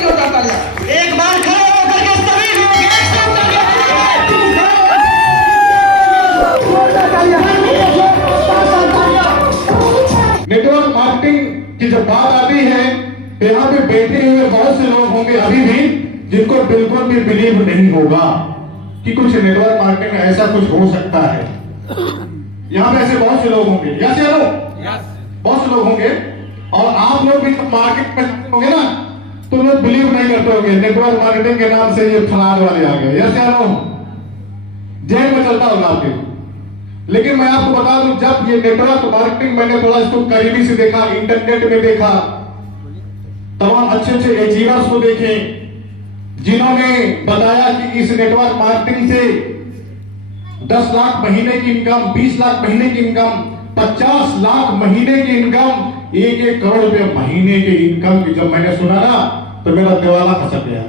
जोरदार तालियां। एक बार खड़े होकर के सभी लोग एक साथ तालियां बजाएं। नेटवर्क मार्केटिंग की जब बात आती है तो यहाँ पे बैठे हुए बहुत से लोग होंगे अभी भी जिनको बिल्कुल भी बिलीव नहीं होगा कि कुछ नेटवर्क मार्केटिंग में ऐसा कुछ हो सकता है। यहाँ पे ऐसे बहुत से लोग होंगे, यस या नो? बहुत से लोग होंगे और आप लोग भी मार्केट में होंगे ना तो लोग बिलीव नहीं करते होंगे नेटवर्क मार्केटिंग के नाम से ये फलाने वाले आ गए, यस या नो? जेल में चलता होगा आपके। लेकिन मैं आपको बता दूं जब ये नेटवर्क मार्केटिंग मैंने थोड़ा इसको करीबी से देखा, इंटरनेट में देखा, तमाम अच्छे अच्छे एचीवर्स को देखे जिन्होंने बताया कि इस नेटवर्क मार्केटिंग से 10 लाख महीने की इनकम, 20 लाख महीने की इनकम, 50 लाख महीने की इनकम, 1-1 करोड़ रुपए महीने की इनकम की जब मैंने सुना ना तो मेरा दिवाला खसक गया।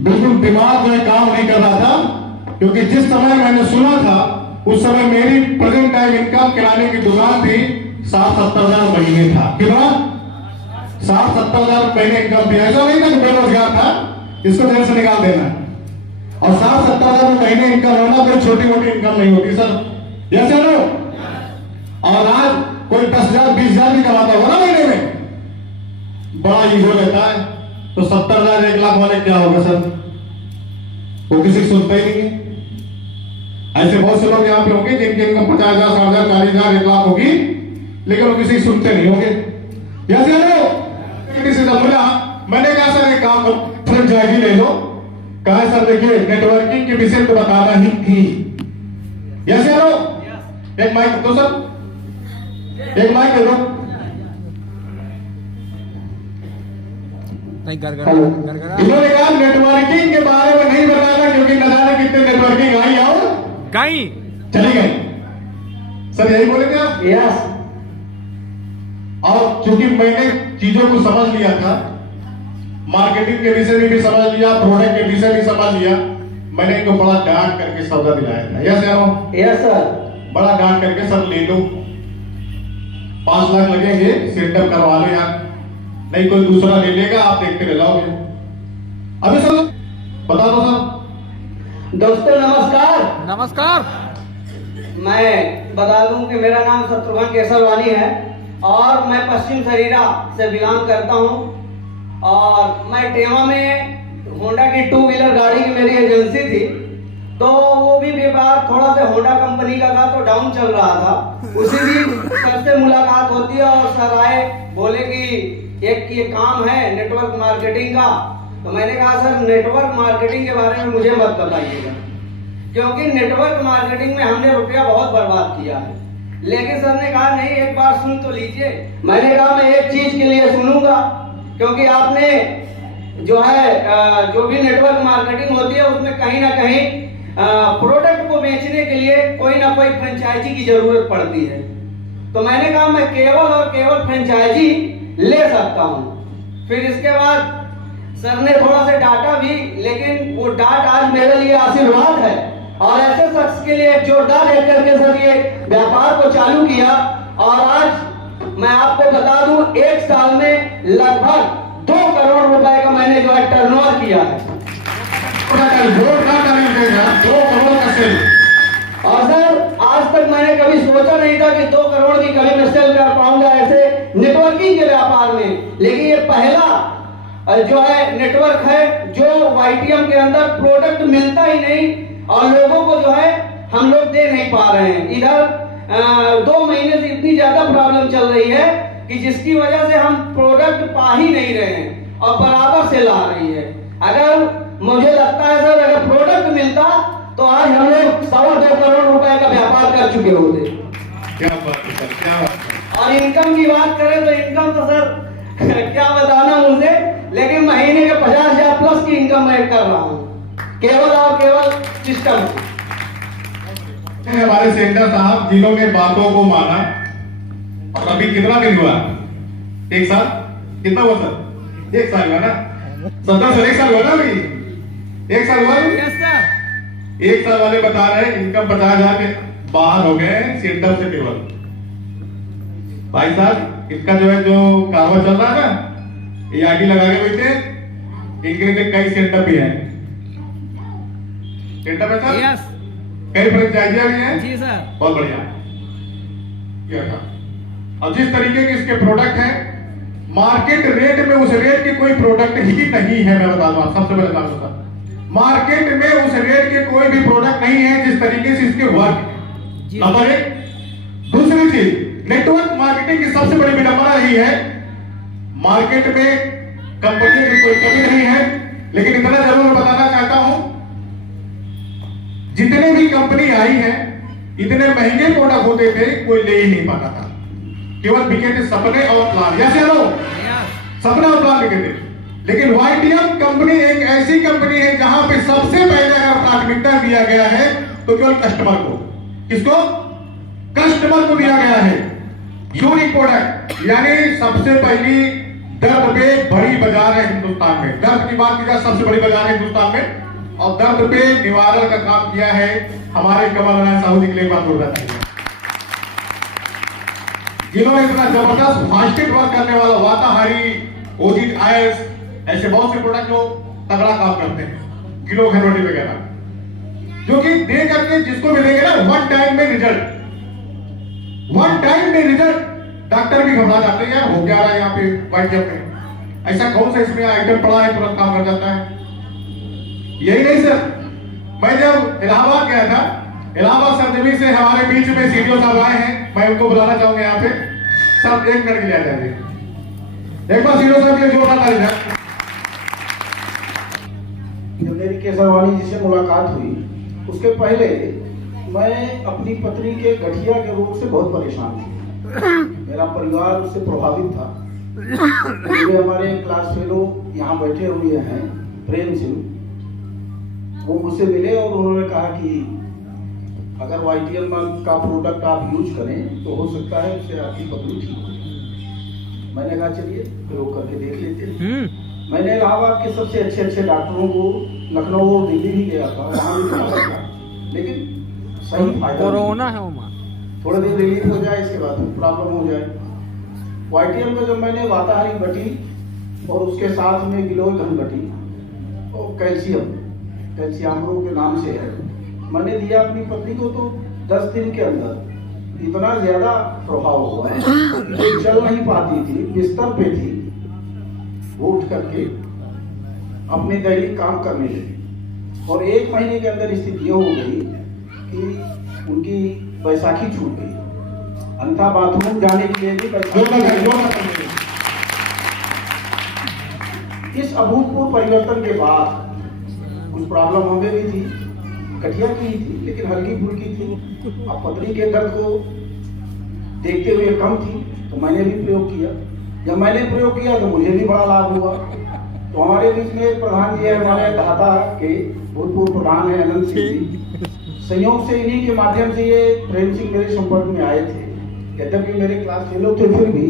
बिल्कुल दिमाग में काम नहीं कर रहा था क्योंकि जिस समय मैंने सुना था उस समय मेरी प्रेजेंट टाइम इनकम किराने की दुकान थी 60-70 हजार महीने था। कितना? 60-70 हजार महीने इनकम थी। ऐसा नहीं था कि बेरोजगार था, इसको जेल से निकाल देना। और 60-70 हजार महीने इनकम होना कोई छोटी मोटी इनकम नहीं होती सर, यस या नो? और आज कोई 10,000 20,000 भी कमाता होगा ना महीने में, बड़ा ईगो लेता है। तो 70,000 1 लाख वाले क्या होगा सर? वो किसी सुनता ही नहीं है। ऐसे बहुत से लोग यहाँ पे होंगे जिनकी इनकम 50,000 60,000 40,000 1 लाख होगी लेकिन वो किसी सुनते नहीं होंगे, यस या नो? किसी से बोला मैंने कहा सर एक काम करो फ्रेंचाइजी ले लो। कहा सर देखिए नेटवर्किंग के विषय तो बताना ही थी, यस या नो? एक माइक दो सर, एक माइक दे दो। इन्होंने कहा नेटवर्किंग के बारे में नहीं बताना क्योंकि न जाने कितने नेटवर्किंग आई और गई चली गई। सर यही बोले क्या? यस। और चूंकि मैंने चीजों को समझ लिया था, मार्केटिंग के विषय में भी समझ लिया, प्रोडक्ट के विषय भी समझ लिया, मैंने इनको बड़ा डांट करके सौदा दिलाया था, यस या नो? Yes sir. बड़ा डांट करके सर ले लो, 5 लाख लगेंगे, सेटअप करवा लो यार, नहीं कोई दूसरा ले लेगा, आप देखते रह जाओगे। अभी सर बता दो सर। दोस्तों नमस्कार। नमस्कार। मैं बता दूं कि मेरा नाम शत्रुघ्न केसरवानी है और मैं पश्चिम शरीरा से बिलोंग करता हूं और मैं टेवा में होंडा की 2 व्हीलर गाड़ी की मेरी एजेंसी थी। तो वो भी व्यापार थोड़ा सा होंडा कंपनी का था तो डाउन चल रहा था। उसी दिन सर से मुलाकात होती है और सर आए, बोले कि एक ये काम है नेटवर्क मार्केटिंग का। तो मैंने कहा सर नेटवर्क मार्केटिंग के बारे में मुझे मत बताइएगा क्योंकि नेटवर्क मार्केटिंग में हमने रुपया बहुत बर्बाद किया है। लेकिन सर ने कहा नहीं एक बार सुन तो लीजिए। मैंने कहा मैं एक चीज के लिए सुनूंगा क्योंकि आपने जो है जो भी नेटवर्क मार्केटिंग होती है उसमें कहीं ना कहीं प्रोडक्ट को बेचने के लिए कोई ना कोई फ्रेंचाइजी की जरूरत पड़ती है। तो मैंने कहा मैं केवल और केवल फ्रेंचाइजी ले सकता हूं। फिर इसके बाद सर ने थोड़ा सा डांटा भी, लेकिन वो डांट आज मेरे लिए आशीर्वाद है और ऐसे शख्स के लिए एक जोरदार लेकर के सर ये व्यापार को चालू किया और आज मैं आपको बता दूं 1 साल में लगभग 2 करोड़ रुपए का मैंने जो है टर्नओवर किया है। 2 करोड़ का सेल। और सर आज तक मैंने कभी सोचा नहीं था कि 2 करोड़ की कभी मैं सेल कर पाऊंगा ऐसे नेटवर्किंग के व्यापार में। लेकिन ये पहला जो है नेटवर्क है जो YTM के अंदर प्रोडक्ट मिलता ही नहीं और लोगों को जो है हम लोग दे नहीं पा रहे हैं। इधर 2 महीने से इतनी ज्यादा प्रॉब्लम चल रही है कि जिसकी वजह से हम प्रोडक्ट पा ही नहीं रहे हैं और बराबर सेल आ रही है। अगर मुझे लगता है सर अगर प्रोडक्ट मिलता तो आज हम लोग 2.25 करोड़ रुपए का व्यापार कर चुके होते। क्या बात है सर, क्या बात है। और इनकम की बात करें तो इनकम तो सर क्या बताना मुझे, लेकिन महीने के 50,000 प्लस की इनकम मैं कर रहा हूँ केवल और केवल सिस्टम। हमारे सेंटर साहब जिन्होंने बातों को माना और अभी कितना दिन हुआ? 1 साल? कितना हुआ सर? 1 साल हुआ ना? 17 से 1 साल हुआ ना? अभी 1 साल हुआ? 1 साल वाले बता रहे हैं इनकम 50,000 के बाहर हो गए सेंटर से केवल। भाई साहब इसका जो है जो कारोबार चल रहा है ना ये आईडी लगा के बैठे, इनके लिए कई सेंटर भी है। सेंटर है सर? यस कई फ्रेंचाइजियां भी हैं। जी सर। बहुत बढ़िया। क्या था? और जिस तरीके के इसके प्रोडक्ट हैं, मार्केट रेट में उस रेट के कोई प्रोडक्ट ही नहीं है। मैं बता दूं सबसे पहले बात बता, मार्केट में उस रेट के कोई भी प्रोडक्ट नहीं है जिस तरीके से इसके वर्क। नंबर एक। दूसरी चीज, नेटवर्क मार्केटिंग की सबसे बड़ी विडंबना यही है, मार्केट में कंपनी की कोई कमी नहीं है, लेकिन इतना जरूर मैं बताना चाहता हूं, जितने भी कंपनी आई है, इतने महंगे प्रोडक्ट होते थे, कोई ले ही नहीं पाता था। केवल बिके थे सपने और प्लान। जैसे सपने और प्लान बिके थे। लेकिन वाईटीएम कंपनी एक ऐसी कंपनी है जहां पे सबसे पहले अगर प्राथमिकता दिया गया है तो केवल कस्टमर को। किसको? कस्टमर को दिया गया है। यूनिक प्रोडक्ट, यानी सबसे पहली दर्द पे बड़ी बाजार है हिंदुस्तान में। दर्द की बात की जाए, सबसे बड़ी बाजार है हिंदुस्तान में, और दर्द पे निवारण का काम किया है हमारे कमल नारायण साहू जी के लिए। बात हो जाती है जिन्होंने इतना जबरदस्त फास्टेड वर्क करने वाला वाताहारी, ओजिट आयस, ऐसे बहुत से प्रोडक्ट जो तगड़ा काम करते हैं, किलो घनवटी वगैरह, जो कि दे करके जिसको मिलेंगे ना वन टाइम में रिजल्ट, वन टाइम में रिजल्ट, डॉक्टर भी घबरा जाते हैं, यार हो क्या रहा है यहाँ पे वाईटीएम में, ऐसा कौन सा इसमें आइटम पड़ा है तुरंत काम कर जाता है। यही नहीं सर, मैं जब इलाहाबाद गया था, इलाहाबाद सरजमी से हमारे बीच में सीडीओ साहब आए हैं, मैं उनको बुलाना चाहूंगा यहाँ पे। सब एक मिनट के लिए आ जाइए, एक बार सीडीओ साहब के जोरदार ताली है। जब मेरी केसरवानी जी से मुलाकात हुई, उसके पहले मैं अपनी पत्नी के गठिया के रोग से बहुत परेशान थी। मेरा परिवार उससे प्रभावित था। मेरे हमारे क्लास फेलो यहाँ बैठे हुए हैं, प्रेम सिंह, वो मुझसे मिले और उन्होंने कहा कि अगर वाईटीएम का प्रोडक्ट आप यूज करें तो हो सकता है उससे आपकी पत्नी ठीक हो। मैंने कहा चलिए प्रयोग करके देख लेते हैं। मैंने इलाहाबाद के सबसे अच्छे अच्छे डॉक्टरों को, लखनऊ और दिल्ली भी गया था, वहाँ भी दिखाया था, लेकिन सही फायदा कोरोना है वहाँ, थोड़े दिन रिलीफ हो जाए, इसके बाद प्रॉब्लम हो जाए। वाईटीएम में जब मैंने वाताहारी बटी और उसके साथ में गिलोय घनघटी और कैल्शियम के नाम से है, मैंने दिया अपनी पत्नी को, तो 10 दिन के अंदर इतना ज्यादा प्रभाव हुआ, वो चल नहीं पाती थी, बिस्तर पे थी, वो उठ करके अपने दैनिक काम करने लगी, और 1 महीने के अंदर स्थिति ये हो गई कि उनकी बैसाखी छूट गई, अन्यथा बाथरूम जाने के लिए भी इस अभूतपूर्व परिवर्तन के बाद कुछ प्रॉब्लम हमें भी थी, गठिया की ही थी, लेकिन हल्की फुल्की थी। अब पत्नी के दर्द को देखते हुए कम थी, तो मैंने भी प्रयोग किया। जब मैंने प्रयोग किया तो मुझे भी बड़ा लाभ हुआ। तो हमारे बीच में प्रधान जी है, हमारे ढाका के भूतपूर्व प्रधान है अनंत सिंह जी, संयोग से इन्हीं के माध्यम से ये प्रेम सिंह मेरे संपर्क में आए थे। यद्यपि मेरे क्लास फेलो थे, फिर भी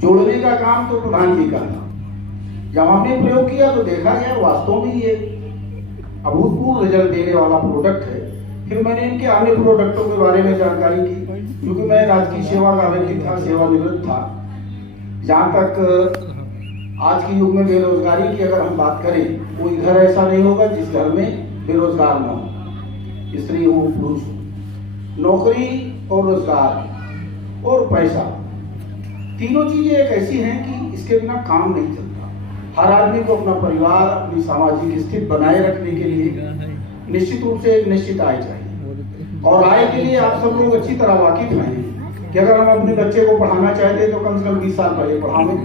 जोड़ने का काम तो प्रधान जी का था। जब हमने प्रयोग किया तो देखा यार वास्तव में ये अभूतपूर्व रिजल्ट देने वाला प्रोडक्ट है। फिर मैंने इनके अन्य प्रोडक्टों के बारे में जानकारी की, क्योंकि मैं राजकीय सेवा का व्यक्ति था, सेवानिवृत्त था। जहाँ तक आज के युग में बेरोजगारी की अगर हम बात करें, कोई घर ऐसा नहीं होगा जिस घर में बेरोजगार न हो, स्त्री हो पुरुष हो। नौकरी और रोजगार और पैसा, तीनों चीजें एक ऐसी हैं कि इसके बिना काम नहीं चलता। हर आदमी को अपना परिवार, अपनी सामाजिक स्थिति बनाए रखने के लिए निश्चित रूप से एक निश्चित आय चाहिए, और आय के लिए आप सब लोग अच्छी तरह वाकिफ हैं कि अगर हम अपने बच्चे को पढ़ाना चाहते हैं तो कम से कम 20 साल पहले पढ़ावें,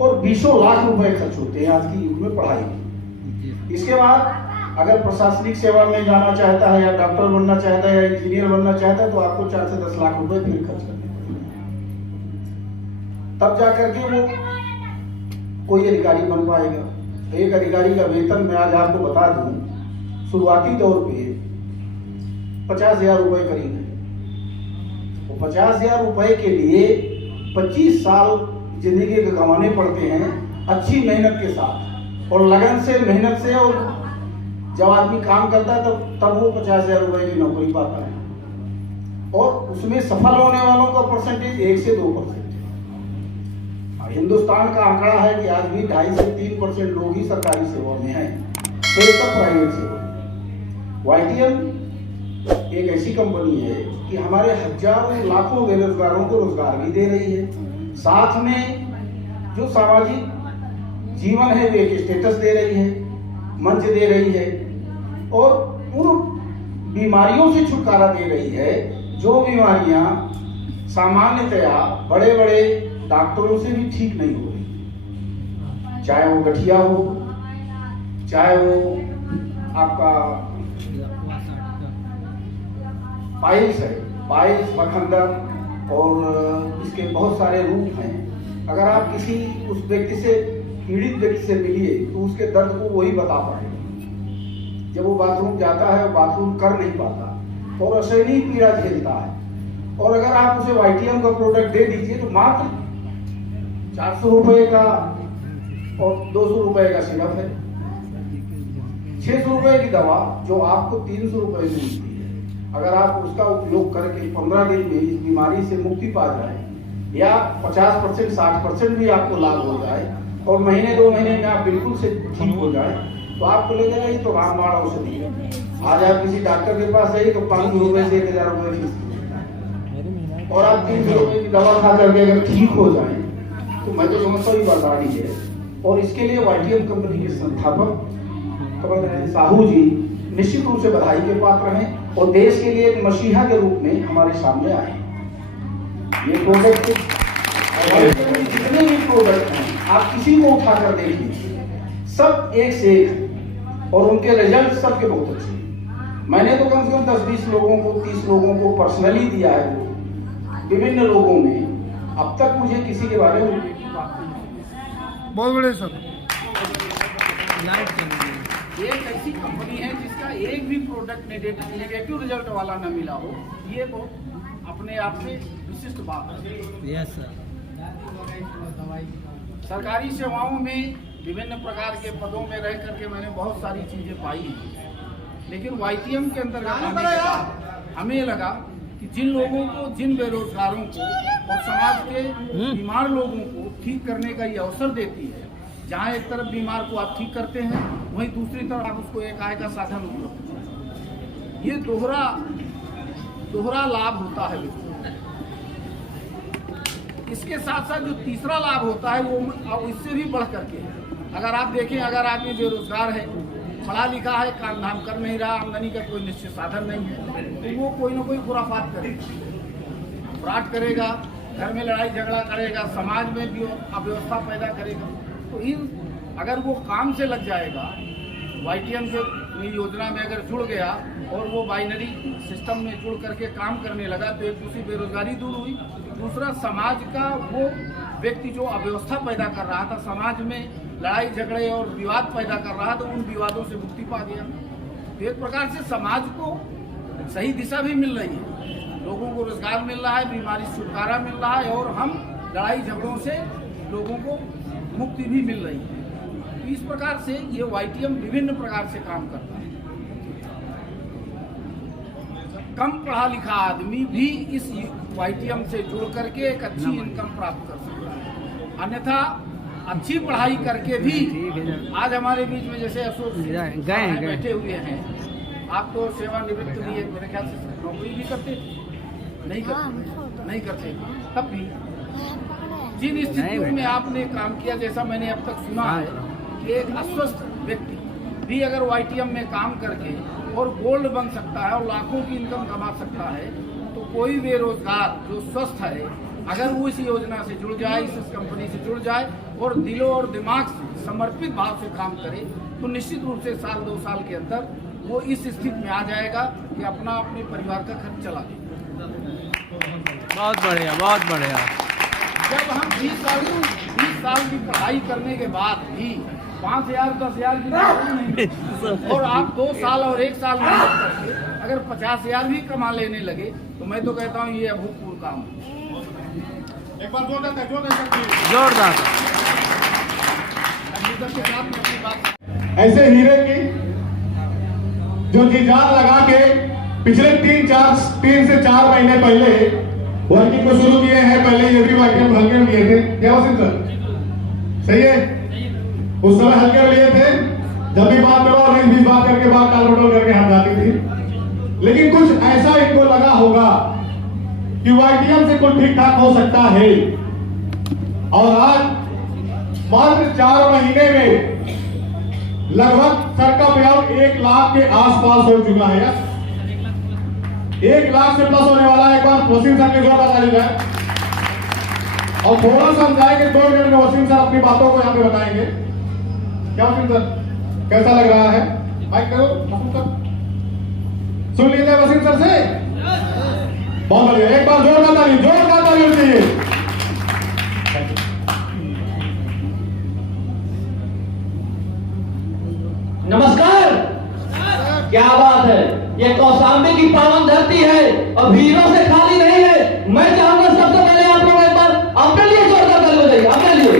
और 20 लाख रुपए खर्च होते हैं आज की युग में पढ़ाई में। इसके बाद अगर प्रशासनिक सेवा में जाना चाहता है, या डॉक्टर बनना चाहता है, या इंजीनियर बनना चाहता है, तो आपको 4 से 10 लाख रुपए फिर खर्च करने पड़ेंगे, तब जाकर के वो कोई अधिकारी बन पाएगा। एक अधिकारी का वेतन मैं आज आपको बता दूं, शुरुआती तौर पे 50,000 रुपए करीब है। तो 50,000 रुपए के लिए 25 साल जिंदगी के गंवाने पड़ते हैं, अच्छी मेहनत के साथ और लगन से, मेहनत से। और जब आदमी काम करता है तब वो 50,000 रुपए की नौकरी पाता है, और उसमें सफल होने वालों का परसेंटेज 1 से 2%। हिंदुस्तान का आंकड़ा है कि आज भी 2.5 से 3% लोग ही सरकारी सेवा में हैं, शेष सब प्राइवेट सेवा में। YTM एक ऐसी कंपनी है कि हमारे हजारों लाखों बेरोजगारों को रोजगार भी दे रही है, साथ में जो सामाजिक जीवन है वो एक स्टेटस दे रही है, मंच दे रही है, और उन बीमारियों से छुटकारा दे रही है जो बीमारियां सामान्यतया बड़े बड़े डॉक्टरों से भी ठीक नहीं हो रही, चाहे वो गठिया हो, चाहे वो आपका पाइल्स है, पाइल्स, बखंडर, और इसके बहुत सारे रूप हैं। अगर आप किसी उस व्यक्ति से, पीड़ित व्यक्ति से मिलिए तो उसके दर्द को वही बता पाएगा। जब वो बाथरूम जाता है, वो बाथरूम कर नहीं पाता और असहनीय पीड़ा झेलता है, और अगर आप उसे YTM का प्रोडक्ट दे दीजिए तो मात्र 400 रुपए का और 200 रुपए का सिरप है, 600 रुपए की दवा जो आपको 300 रुपए में मिलती है। अगर आप उसका उपयोग करके 15 दिन में इस बीमारी से मुक्ति पा जाए, या 50%, 60% भी आपको लाभ हो जाए, और महीने 2 महीने में आप बिल्कुल से ठीक हो जाए, तो आपको लगेगा ये तो रामबाण औषधि है। आज आप किसी डॉक्टर के पास जाइए तो 500 रुपए से 1000 रुपए फीस, और आप 300 रुपए की दवा खा करके अगर ठीक हो जाए तो मैं तो समझता हूँ बर्बादी है। और इसके लिए YTM कंपनी के संस्थापक कमल नयन साहू जी निश्चित रूप से बधाई के पात्र हैं, और देश के लिए एक मसीहा के रूप में हमारे सामने आए। ये प्रोडक्ट, जितने भी प्रोडक्ट हैं आप किसी को उठा कर देखिए, सब एक से एक, और उनके रिजल्ट सबके बहुत अच्छे। मैंने तो कम से कम 10-20 लोगों को, 30 लोगों को पर्सनली दिया है, विभिन्न लोगों में। अब तक मुझे किसी के बारे में बहुत बड़े सर, एक ऐसी कंपनी है जिसका एक भी प्रोडक्ट नेगेटिव रिजल्ट वाला न मिला हो, ये बहुत अपने आप में विशिष्ट बात है। Yes sir. सरकारी सेवाओं में विभिन्न प्रकार के पदों में रह करके मैंने बहुत सारी चीजें पाई हैं, लेकिन YTM के अंदर आने के बाद हमें लगा कि जिन लोगों को, जिन बेरोजगारों को और समाज के बीमार लोगों को ठीक करने का ये अवसर देती है, जहाँ एक तरफ बीमार को आप ठीक करते हैं, वहीं दूसरी तरफ आप उसको एक आय का साधन उपलब्ध, ये दोहरा लाभ होता है। इसके साथ साथ जो तीसरा लाभ होता है वो इससे भी बढ़ करके है। अगर आप देखें, अगर आदमी बेरोजगार है, पढ़ा लिखा है, काम धाम कर नहीं रहा, आमदनी का कोई निश्चित साधन नहीं है, तो वो कोई ना कोई खुराफात करेगा, फ्रॉड करेगा, घर में लड़ाई झगड़ा करेगा, समाज में भी अव्यवस्था पैदा करेगा। तो अगर वो काम से लग जाएगा, YTM के योजना में अगर जुड़ गया और वो बाइनरी सिस्टम में जुड़ करके काम करने लगा, तो एक दूसरी बेरोजगारी दूर हुई, दूसरा समाज का वो व्यक्ति जो अव्यवस्था पैदा कर रहा था, समाज में लड़ाई झगड़े और विवाद पैदा कर रहा था, उन विवादों से मुक्ति पा गया। तो एक प्रकार से समाज को सही दिशा भी मिल रही है, लोगों को रोजगार मिल रहा है, बीमारी से छुटकारा मिल रहा है, और हम लड़ाई झगड़ों से लोगों को मुक्ति भी मिल रही है। तो इस प्रकार से ये YTM विभिन्न प्रकार से काम करता है। कम पढ़ा लिखा आदमी भी इस YTM से जुड़ करके एक अच्छी इनकम प्राप्त कर सकता है, अन्यथा अच्छी पढ़ाई करके भी आज हमारे बीच में जैसे अशोक बैठे हुए हैं, आप तो सेवानिवृत्त भी है, मेरे ख्याल से नौकरी भी करते नहीं करते, तब भी जिन स्थितियों में आपने काम किया, जैसा मैंने अब तक सुना है कि एक अस्वस्थ व्यक्ति भी अगर YTM में काम करके और गोल्ड बन सकता है और लाखों की इनकम कमा सकता है, तो कोई बेरोजगार जो स्वस्थ है, अगर वो इस योजना से जुड़ जाए, इस कंपनी से जुड़ जाए और दिलो और दिमाग से समर्पित भाव से काम करे, तो निश्चित रूप से 1-2 साल के अंदर वो इस स्थिति में आ जाएगा कि अपने परिवार का खर्च चला ले। बहुत बढ़िया, बहुत बढ़िया। जब हम 20 साल की पढ़ाई करने के बाद भी 5,000-10,000 की नौकरी नहीं, और आप 2 साल और 1 साल मेहनत करके अगर 50,000 भी कमा लेने लगे, तो मैं तो कहता हूँ ये अभूतपूर्व काम है। एक बार जोरदार। ऐसे हीरे की जो जी जान लगा के पिछले 3 से 4 महीने पहले वर्किंग को शुरू किए हैं, पहले ये भी YTM हल्के में किए थे, क्या हो सर? सही है? उस समय हल्के में लिए थे, जब भी बात करो 19-20 बात करके बात टालमटोल करके हट जाती थी। लेकिन कुछ ऐसा इनको लगा होगा कि वाईटीएम से कुछ ठीक ठाक हो सकता है, और आज मात्र 4 महीने में लगभग सर का पेआउट 1 लाख के आसपास हो चुका है। 1 लाख से प्लस होने वाला है। एक बार वसीम सर के जोर बता दीजिए, और थोड़ा सा हम जाएंगे 2 मिनट में वसीम सर अपनी बातों को यहाँ पे बताएंगे। क्या वसीम सर, कैसा लग रहा है? माइक करो वसीम सर, सुन लीजिए वसीम सर से। बहुत बढ़िया, एक बार जोरदार ताली होनी चाहिए। नमस्कार। क्या बात है, ये कौशाम्बी की पावन धरती है और वीरों से खाली नहीं है। मैं चाहूंगा सबसे पहले आप लोग एक बार अपने लिए जोरदार ताली बजाइए, अपने लिए।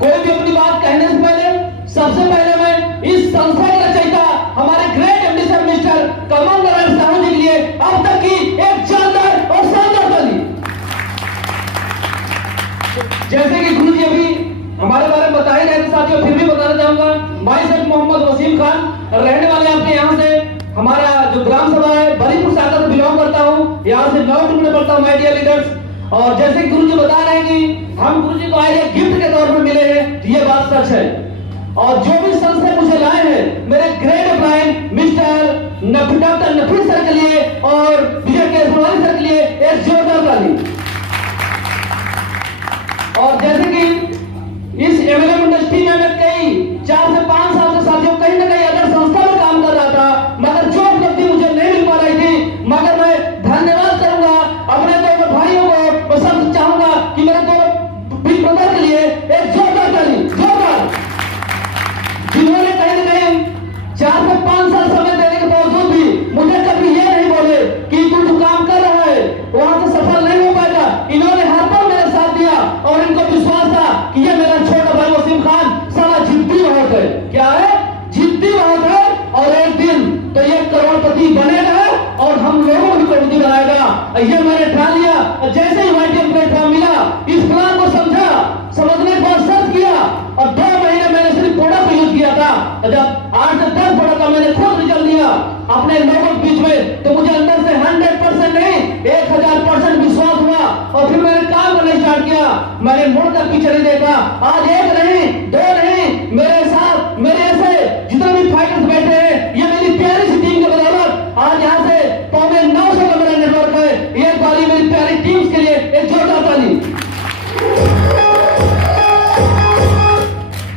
कोई भी अपनी बात कहने से पहले सबसे पहले मैं इस संस्था के रचयिता हमारे great MD sir mister Kamal Narayan Sahu जी के लिए अब तक की एक शानदार और शानदार ताली। जैसे कि गुरु जी अभी हमारे बारे में बता ही रहे थे साथियों, फिर भी बताना चाहूंगा। भाई साहब मोहम्मद वसीम खान, रहने वाले आपके यहाँ से, हमारा जो ग्राम सभा है बलीपुर शाखा से बिलोंग करता हूँ, यहाँ से 9 किलोमीटर पड़ता हूँ माय डियर लीडर्स। और जैसे कि गुरु जी बता रहे हैं कि हम गुरु जी को आज एक गिफ्ट के तौर पर मिले हैं, ये बात सच है। और जो भी संस्था मुझे लाए हैं मेरे ग्रेट एम्प्लॉय मिस्टर डॉक्टर नफीस सर के लिए और विजय केसरवानी सर के लिए एक जोरदार ताली। और जैसे कि इस एमएलएम इंडस्ट्री में मैं कई 4 से 5 साल से साथियों कहीं ना कहीं अदर संस्था में काम कर रहा था, मगर जो उपलब्धि मुझे नहीं मिल पा रही थी। मगर मैं धन्यवाद करूंगा अपने 2 भाइयों को। मैं सब चाहूंगा कि मेरे 2 बिग ब्रदर के लिए एक जोरदार ताली, जोरदार, जिन्होंने कहीं ना कहीं 4 से 5 साल समय देने के बावजूद भी मुझे कभी ये नहीं बोले कि तू जो काम कर रहा है वहां से सफल नहीं हो पाएगा। इन्होंने हर पल मेरे साथ दिया और इनको विश्वास था कि ये मेरा छोटा भाई वसीम खान साला जिद्दी बहुत है। क्या है? जिद्दी बहुत है, और एक दिन तो ये करोड़पति बनेगा और हम लोगों को भी करोड़पति बनाएगा। ये मैंने ठान लिया। जैसे ही वाईटीएम प्लेटफॉर्म मिला, इस प्लान को समझा, समझने के बाद सर्च किया, और 2 महीने मैंने सिर्फ प्रोडक्ट यूज किया था। जब 8 से 10 प्रोडक्ट का मैंने खुद रिजल्ट दिया अपने लोगों के बीच में, तो मुझे अंदर से 100% नहीं 1000% विश्वास हुआ। और फिर मैंने काम करना स्टार्ट किया। मैंने मुड़कर पीछे नहीं देखा। आज 1 नहीं 2 नहीं, मेरे साथ मेरे ऐसे जितने भी फाइटर्स बैठे हैं, ये मेरी प्यारी सी टीम के बदौलत आज यहाँ से 950 का मेरा नेटवर्क है। एक बारी मेरी प्यारी टीम्स के लिए एक जोरदार ताली।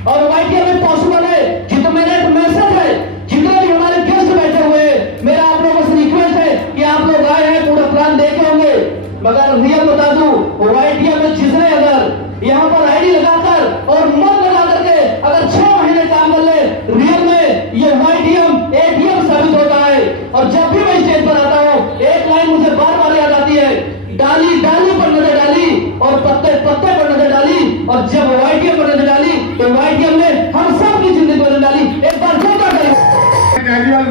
और वाईटीएम में पॉसिबल है, जितना मेरा एक मैसेज है, जितने भी हमारे गेस्ट बैठे हुए हैं, मेरा आप लोगों से रिक्वेस्ट है कि आप लोग आए हैं, पूरा प्लान देखे होंगे, मगर रियल बता दूं, वाईटीएम में जिसने अगर यहाँ पर आईडी लगाकर और मन लगा करके अगर 6 महीने काम कर ले, रियल में ये वाईटीएम एटीएम साबित होता है। और जब भी मैं स्टेज पर आता हूँ, एक लाइन मुझे बार बार याद आती है, डाली डाली पर नजर डाली और पत्ते पत्ते पर नजर डाली, और जब वाईटीएम पर नजर डाली तो वाईटीएम ने हम सब की जिंदगी बदल डाली। एक बार जोरदार ताली।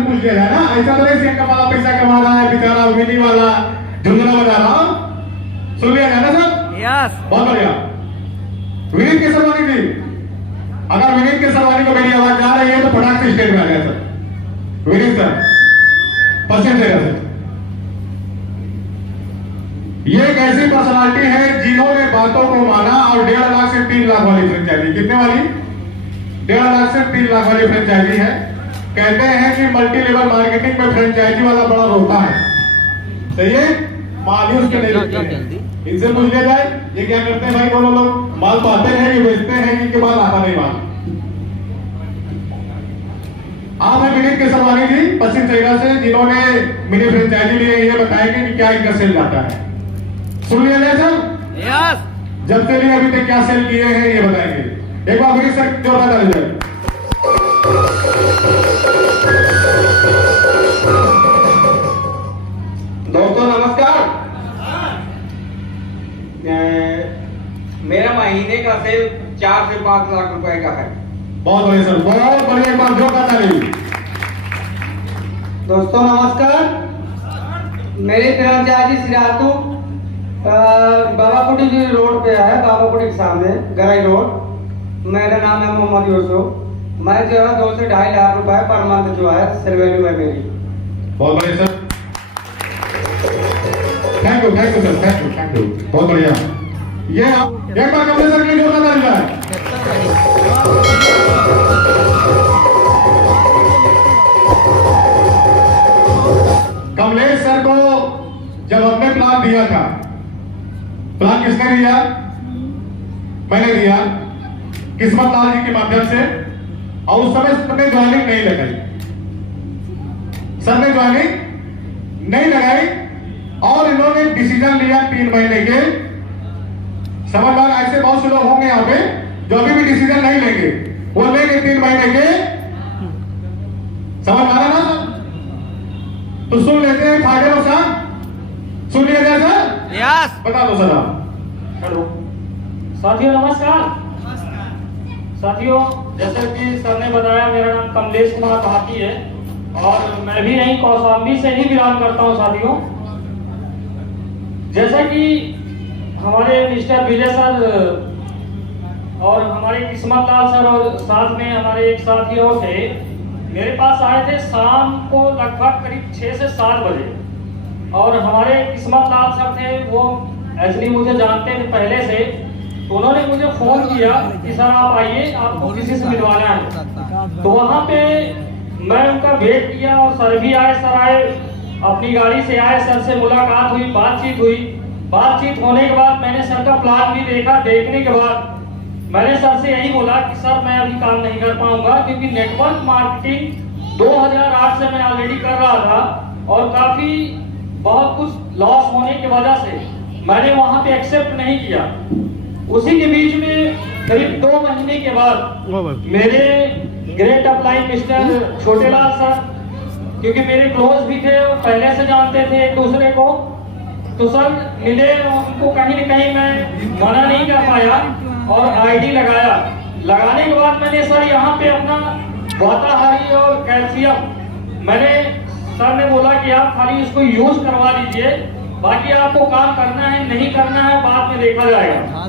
पूछ लिया है ना, ऐसा तो नहीं सिंह वाला पैसा कमा रहा है बेचारा, विनी वाला झुंझुना बजा रहा। सुन लिया है ना सर? यस, बहुत बढ़िया। विनीत केसरवानी जी, अगर विनीत केसरवानी को मेरी आवाज जा रही है तो फटाक से स्टेज में आ गया सर। विनीत सर पसंद है सर। ये एक ऐसी पर्सनालिटी है जिन्होंने बातों को माना और 1.5 लाख से 3 लाख वाली फ्रेंचाइजी, कितने वाली? 1.5 लाख से 3 लाख वाली फ्रेंचाइजी है। कहते हैं कि मल्टी लेवल मार्केटिंग में फ्रेंचाइजी वाला बड़ा रोता है, सही है? मायूस के नहीं रुकते हैं। इनसे पूछ लिया जाए ये क्या करते हैं भाई बोलो लोग? माल तो आते हैं कि बेचते हैं कि के बाद आता नहीं माल। आप है विनीत केसरवानी जी पश्चिम सैरा से, जिन्होंने मिनी फ्रेंचाइजी लिए। ये बताएंगे कि क्या इनका सेल जाता है। सुन लिया जाए सर? यस, जब से लिए अभी तक क्या सेल किए हैं ये बताएंगे। एक बार विनीत सर जोरदार ताली जाए। दोस्तों नमस्कार। मेरा महीने का सेल 4 से 5 लाख रुपए का है। बहुत बढ़िया सर, बहुत बढ़िया। एक बार जोरदार ताली। दोस्तों नमस्कार। मेरे फ्रेंचाइजी सिरातू बाबाकुटी जी रोड पे है, बाबाकुटी के सामने गराई रोड। मेरा नाम है मोहम्मद यूसुफ। मैं जो है 2 से 2.5 लाख रुपए पर मंथ जो है सेल वैल्यू है मेरी। बहुत बढ़िया sir, thank you sir, thank you, बहुत बढ़िया। ये एक बार कमलेश सर के लिए जोरदार ताली बजाएं। कमलेश सर को जब हमने प्लान दिया था, प्लान किसने दिया? मैंने दिया, किस्मत लाल जी के माध्यम से। और उस समय सर ने ज्वाइनिंग नहीं लगाई, सर ने ज्वाइनिंग नहीं लगाई और इन्होंने डिसीजन लिया 3 महीने के। समझदार ऐसे बहुत से लोग होंगे यहाँ पे जो अभी भी डिसीजन नहीं लेंगे, वो लेंगे 3 महीने के। समझ आ रहा ना? तो सुन लेते हैं फायदे नुकसान, सुन लिया जाए सर? यस, बता दो सर आप। हेलो साथियों, नमस्कार साथियों। जैसे कि सर ने बताया, मेरा नाम कमलेश कुमार भाटी है और मैं भी यहीं कौशाम्बी से ही बिलोंग करता हूं साथियों। जैसा कि हमारे मिस्टर विजय सर और हमारे किस्मत लाल सर और साथ में हमारे एक साथी और थे, मेरे पास आए थे शाम को लगभग करीब 6 से 7 बजे। और हमारे किस्मत लाल सर थे, वो एक्चुअली मुझे जानते थे पहले से, तो उन्होंने मुझे फोन किया कि सर आप आइए, आपको किसी से मिलवाना है। तो वहाँ पे मैं उनका वेट किया और सर भी आए। सर आए, अपनी गाड़ी से आए, सर से मुलाकात हुई, बातचीत हुई। बातचीत होने के बाद मैंने सर का प्लान भी देखा। देखने के बाद मैंने सर से यही बोला कि सर मैं अभी काम नहीं कर पाऊंगा, क्योंकि नेटवर्क मार्केटिंग 2008 से मैं ऑलरेडी कर रहा था और काफी बहुत कुछ लॉस होने की वजह से मैंने वहां पे एक्सेप्ट नहीं किया। उसी के बीच में करीब 2 महीने के बाद मेरे great upline mister Chhotelal sir, क्योंकि मेरे क्लोज भी थे और पहले से जानते थे एक दूसरे को, तो सर मिले। उनको कहीं न कहीं मैं मना नहीं कर पाया और आईडी लगाया। लगाने के बाद मैंने सर यहाँ पे अपना वाताहारी और कैल्शियम, मैंने सर ने बोला कि आप खाली इसको यूज करवा लीजिए, बाकी आपको काम करना है नहीं करना है बाद में देखा जाएगा।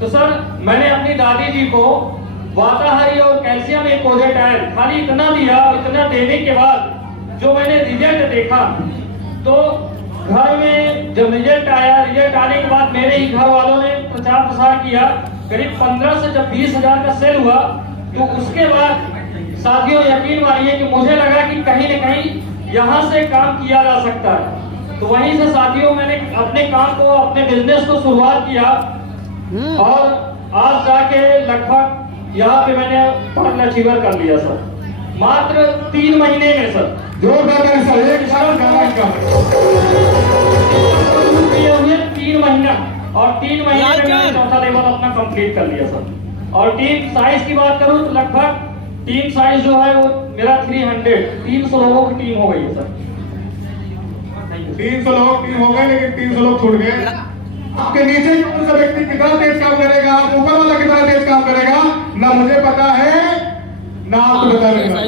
तो सर मैंने अपनी दादी जी को वाताहारी और कैल्शियम एक कोजेटाइल खाली इतना दिया। इतना देने के बाद जो मैंने रिजल्ट देखा, तो घर में जब रिजल्ट आया, रिजल्ट आने के बाद मेरे ही घर वालों ने प्रचार प्रसार किया। करीब 15 से जब 20,000 का सेल हुआ, तो उसके बाद साथियों यकीन मानिए कि मुझे लगा कि कहीं न कहीं यहाँ से काम किया जा सकता है। तो वहीं से साथियों मैंने अपने काम को, अपने बिजनेस को शुरुआत किया और आज जाके लगभग यहाँ पे मैंने पर्ल अचीवर कर लिया सर, मात्र 3 महीने में सर। जोरदार ताली सर, एक साल का हुए 3 महीना और 3 महीने में मैंने चौथा लेवल अपना कंप्लीट कर लिया सर। और टीम साइज की बात करूं तो लगभग टीम साइज जो है वो मेरा 300 लोगों की टीम हो गई है सर। 300 लोग टीम हो गए, लेकिन 300 लोग छूट गए। आपके नीचे कौन सा व्यक्ति कितना तेज काम करेगा, आप ऊपर वाला कितना तेज काम करेगा, ना मुझे पता है ना आपको बता देगा।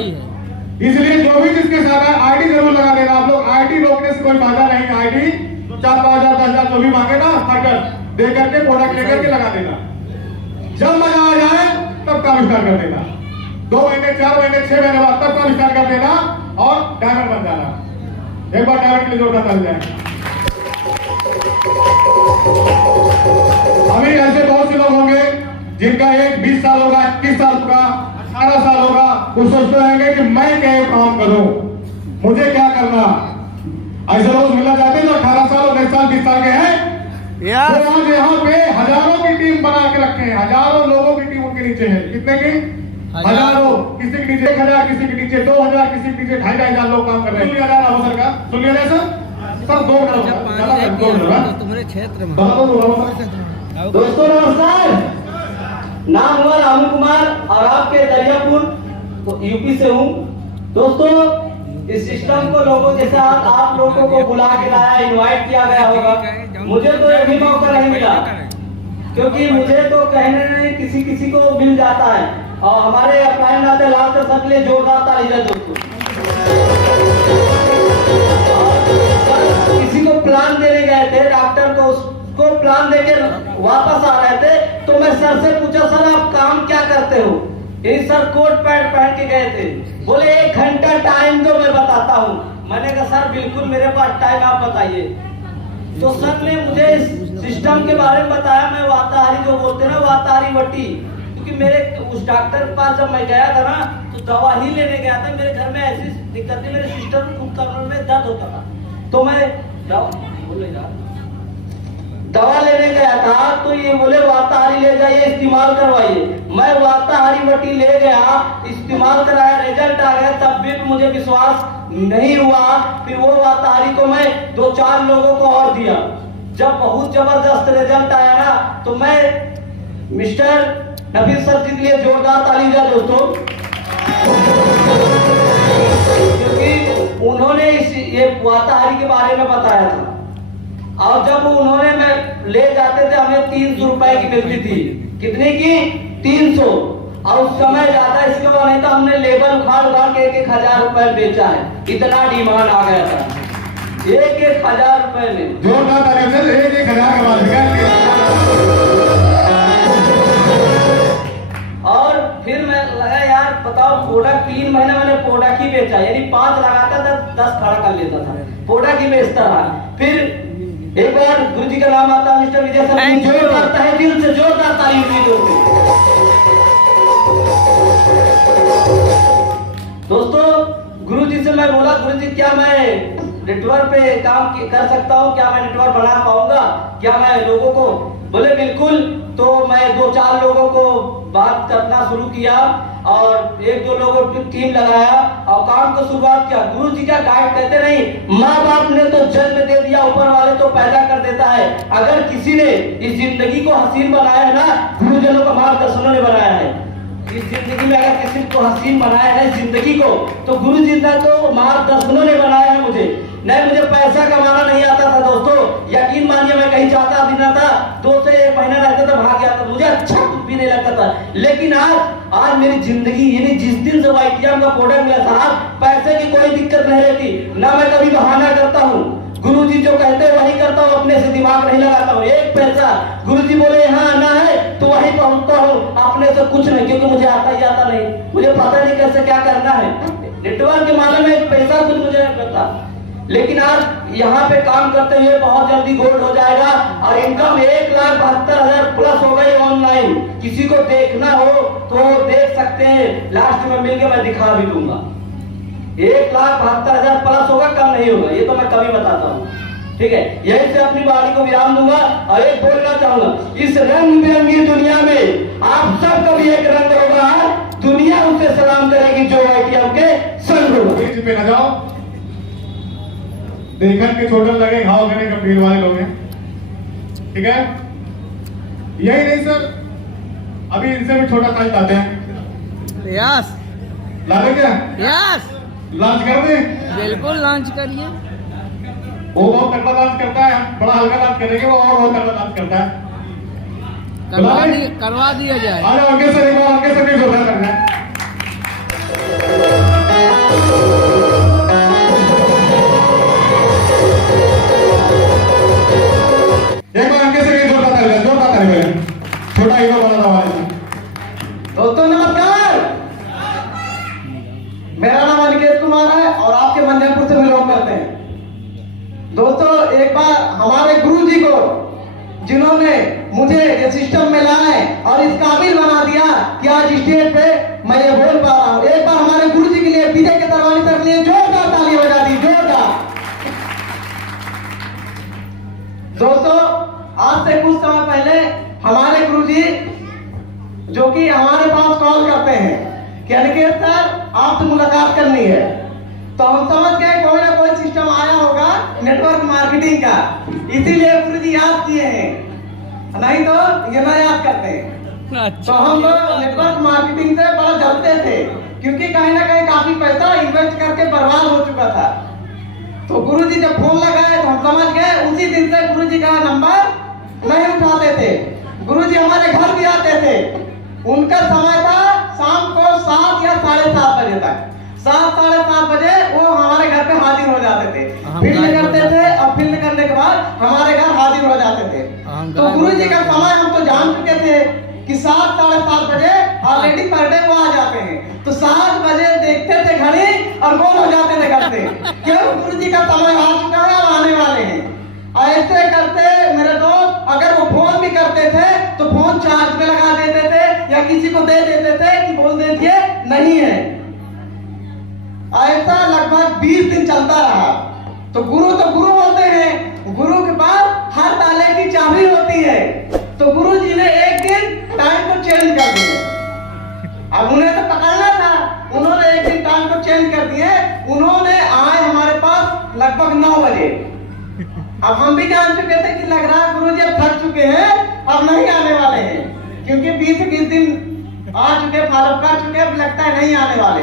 इसलिए जो भी जिसके साथ है आईडी जरूर लगा देना। आप लोग आईडी रोकने से कोई फायदा नहीं। आईडी 4-5,000 10,000 जो भी मांगे ना, फटक दे करके प्रोडक्ट लेकर के लगा देना। जब मजा आ जाए तब काम स्टार्ट कर देना। 2 महीने 4 महीने 6 महीने बाद तब काम स्टार्ट कर देना और डायमंड बन जाना। एक बार डायमंड के लिए जोरदार ताली जाए। अभी ऐसे बहुत से लोग होंगे जिनका एक 20 साल होगा, 21 साल होगा, 18 साल होगा, वो सोचते रहेंगे कि मैं क्या काम करूं, मुझे क्या करना। ऐसे लोग मिलना चाहते हैं जो 18 साल और 19 साल 20 साल के हैं। तो आज यहाँ पे हजारों की टीम बना के रखे हैं, हजारों लोगों की टीम उनके नीचे है। कितने की? हजारों। किसी के नीचे 1,000, किसी के नीचे 2,000, किसी के नीचे 2,500 लोग काम कर रहे हैं। 2,000 हो सरकार, सुन लिया जाए सर। सर 2,000 तुम्हारे क्षेत्र में। दोस्तों नमस्कार, नाम हुआ राहुल कुमार और आपके दरियापुर यूपी से हूँ। दोस्तों इस सिस्टम को लोगों के साथ आप लोगों को बुला के लाया, इनवाइट किया गया होगा। मुझे तो ये भी मौका नहीं मिला, क्योंकि मुझे तो कहने नहीं किसी को मिल जाता है। और हमारे अपलाइन नाते लाल कर सकले जोरदार ताली है दोस्तों। किसी को प्लान देने गए थे डॉक्टर को, उसको प्लान देके वापस आ रहे थे तो मैं सर से पूछा, सर आप काम क्या करते हो? ये सर कोट पैंट पहन के गए थे। बोले 1 घंटा टाइम दो मैं बताता हूँ। मैंने कहा सर बिल्कुल मेरे पास टाइम, आप बताइए। तो सर ने मुझे इस सिस्टम के बारे में बताया। मैं वाताहारी जो बोलते हैं ना, वाताहारी वटी, क्योंकि मेरे उस डॉक्टर के पास जब मैं गया था ना तो दवा ही लेने गया था। मेरे घर में ऐसी दिक्कत थी, मेरे सिस्टर को में दर्द होता था, तो मैं दवा लेने गया था। तो ये बोले वाताहारी ले जाइए, इस्तेमाल करवाइए। मैं वाताहारी वटी ले गया, इस्तेमाल कराया, रिजल्ट आ गया, तब भी मुझे विश्वास नहीं हुआ। फिर वो वाताहारी को मैं 2-4 लोगों को और दिया। जब बहुत जबरदस्त रिजल्ट आया ना, तो मैं मिस्टर नफीस सर जी के लिए जोरदार ताली दिया दोस्तों, क्योंकि उन्होंने ये वाताहारी के बारे में बताया था। और जब उन्होंने मैं ले जाते थे, हमें 300 रुपए की मिलती थी। कितने की? 300। और उस समय ज्यादा इसके बाद नहीं था, हमने लेबल उखाड़ के 1,000 रुपए बेचा है। इतना डिमांड आ गया था 1,000 रुपए में। जोरदार ताली सर, 1,000 का माल। और फिर मैं लगा यार बताओ, प्रोडक्ट 3 महीने मैंने प्रोडक्ट ही बेचा, यानी 5 लगाता था 10 खड़ा कर लेता था, प्रोडक्ट ही बेचता रहा। फिर एक बार गुरु जी का नाम आता है, मिस्टर विजय सर, जोर करता है दिल से, जोरदार ताली होगी दोस्तों। गुरु जी से मैं बोला, गुरु जी क्या मैं नेटवर्क पे काम कर सकता हूँ? क्या मैं नेटवर्क बना पाऊंगा? क्या मैं लोगों को? बोले बिल्कुल। तो मैं 2-4 लोगों को बात करना शुरू किया और 1-2 लोगों की टीम लगाया और काम को शुरुआत किया। गुरु जी का गाइड कहते नहीं, माँ बाप ने तो जन्म दे दिया, ऊपर वाले तो पैदा कर देता है। अगर किसी ने इस जिंदगी को हसीन बनाया है ना, गुरुजनों का मार्गदर्शनों ने बनाया है। इस जिंदगी में अगर किसी को हसीन बनाया है जिंदगी को, तो गुरु जी ने तो मार्गदर्शनों ने बनाया है मुझे। नहीं, मुझे पैसा कमाना नहीं आता था दोस्तों, यकीन मानिए। मैं कहीं जाता भी ना था, 2 से 1 महीना रहता था, भाग गया था, मुझे अच्छा कुछ भी नहीं लगता था। लेकिन आज मेरी जिंदगी, यानी जिस दिन से वाईटीएम का प्रोडक्ट मिला था, पैसे की कोई दिक्कत नहीं रहती ना। मैं कभी बहाना करता हूँ, गुरुजी जो कहते हैं वही करता हूँ, अपने से दिमाग नहीं लगाता हूँ। 1 पैसा गुरुजी बोले यहाँ आना है तो वहीं पहुंचता हूँ, अपने से कुछ नहीं, क्योंकि मुझे आता ही आता नहीं, मुझे पता नहीं कैसे क्या करना है। नेटवर्क के मामले में पैसा कुछ मुझे नहीं पता। लेकिन आज यहाँ पे काम करते हुए बहुत जल्दी गोल्ड हो जाएगा और इनकम 1,72,000 प्लस हो गई ऑनलाइन। किसी को देखना हो तो देख सकते हैं, लास्ट में मिलकर मैं दिखा भी दूंगा। 1,72,000 प्लस होगा, कम नहीं होगा, ये तो मैं कभी बताता हूँ। ठीक है, यही से अपनी बारी को विराम दूंगा और एक बोलना चाहूंगा, इस रंग बिरंगी दुनिया में आप सबका भी एक रंग होगा, दुनिया उसे सलाम करेगी जो आईटीएम के संग होगा। बीच पे न जाओ, देखन के छोटन लगे घाव करने गंभीर वाले लोग हैं, ठीक है। यही नहीं सर, अभी इनसे भी छोटा साइज लाते हैं। यस लाते क्या? यस लॉन्च कर दे, बिल्कुल लॉन्च करिए। वो बहुत तगड़ा लॉन्च करता है, बड़ा हल्का लॉन्च करेंगे, वो और बहुत तगड़ा लॉन्च करता है। करवा दिया जाए। अरे आगे से देखो, आगे से भी जोरदार करना है। एक बार आगे से भी जोरदार करेगा, जोरदार करेगा, छोटा ही बड़ा दवा। दोस्तों नमस्कार, मेरा नाम अनिकेत कुमार है और आपके मंजरपुर से बिलोंग करते हैं। दोस्तों एक बार हमारे गुरु जी को, जिन्होंने मुझे ये सिस्टम में लाए और इस काबिल बना दिया कि आज स्टेज पे मैं ये बोल पा रहा हूँ, एक बार हमारे गुरु जी के लिए विजय के दरवाजे तक लिए जोरदार ताली बजा दी, जोरदार। दोस्तों आज से कुछ समय पहले हमारे गुरु जी, जो कि हमारे पास कॉल करते हैं कि अनिकेत सर आपसे मुलाकात करनी है, तो हम समझ गए कोई ना कोई सिस्टम आया होगा नेटवर्क मार्केटिंग का, इसीलिए गुरु जी याद किए हैं, नहीं तो ये ना याद करते हैं। तो हम नेटवर्क मार्केटिंग से बड़ा जलते थे, क्योंकि कहीं ना कहीं काफी पैसा इन्वेस्ट करके बर्बाद हो चुका था। तो गुरु जी जब फोन लगाए तो हम समझ गए, उसी दिन से गुरु जी का नंबर नहीं उठाते थे। गुरु जी हमारे घर भी आते थे, उनका समय था शाम को 7 या 7:30 बजे तक, 7-7:30 बजे वो हमारे घर पे हाजिर हो जाते थे, फील्ड करते थे और फील्ड करने के बाद हमारे घर हाजिर हो जाते थे। काम तो गुरु जी का समय हम तो जान चुके थे कि 7 साढ़े 7 बजे ऑलरेडी पर डे वो आ जाते हैं। तो 7 बजे देखते थे घड़ी और गोल हो जाते थे घर से, क्यों? गुरु जी का समय आ चुका है और आने वाले हैं। ऐसे करते मेरे दोस्त, अगर वो फोन भी करते थे तो फोन चार्ज पे लगा देते थे या किसी को दे देते थे कि बोल दीजिए नहीं है। ऐसा लगभग 20 दिन चलता रहा। तो गुरु होते हैं, गुरु के पास हर ताले की चाबी होती है। तो गुरु जी ने एक दिन टाइम को चेंज कर दिया। अब उन्हें तो पकड़ना था, उन्होंने एक दिन टाइम को चेंज कर दिए। उन्होंने आए हमारे पास लगभग 9 बजे। अब हम भी जान चुके थे कि लग रहा है गुरु जी अब थक चुके हैं, अब नहीं आने वाले हैं, क्योंकि 20 दिन आ चुके, फॉलो कर चुके, अब लगता है नहीं आने वाले।